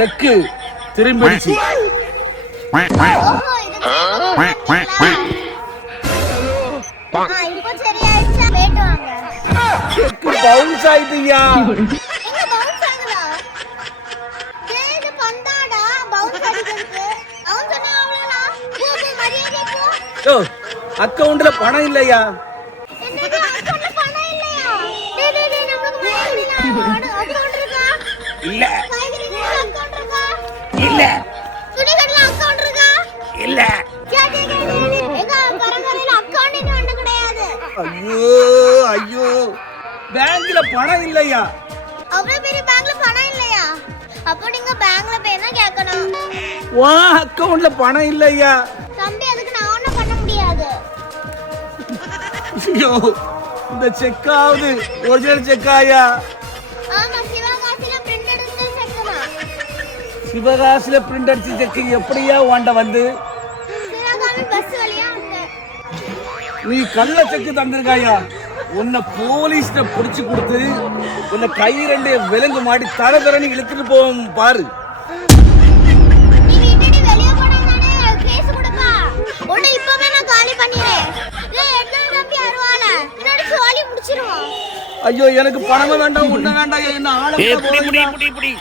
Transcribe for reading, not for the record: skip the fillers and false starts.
செக்கு திரும்பிடுச்சு. செக்கு bounce ஆயிடுயா. அக்கவுண்ட்ல பணம் இல்லையா? இல்ல இல்ல இல்ல. ஐயோ ஐயோ, பேங்க்ல பணம் இல்லையா? அவ்வளவு பெரிய பேங்க்ல பணம் இல்லையா? அப்போ நீங்க பேங்க்ல போய் என்ன கேட்கணும்? வா, அக்கவுண்ட்ல பணம் இல்லையா? தம்பி, அதுக்கு நான் ஒண்ணும் பண்ண முடியாது. ஐயோ, இந்த செக்காவது ஒரிஜினல் செக்காயா? ஆமா, சிவகாசில பிரிண்ட் எடுத்த செக் தான். சிவகாசில பிரிண்ட் அடிச்ச செக் எப்படியா வாண்ட வந்து? சிவகாசி பஸ் வழியா வந்து. நீ கள்ள செக்கு தந்திருக்காயா? உன்னை போலீஸ்ல புடிச்சு கொடுத்து உன்னை கை ரெண்டு விலங்கு மாடி தர தரன்னு இழுத்துட்டு போவோம் பாரு. நீ வீட்டுக்கு வெளிய போனானே கேஸ் கொடுப்பா. உன்னை இப்பவே நான் காலி பண்ணிறேன். ஏய், எட்னா தம்பி அருவால. என்னோட சோலி முடிச்சிருவோம். ஐயோ, எனக்கு பணமே வேண்டாம், ஒண்ணு வேண்டாம், என்ன ஆள புடி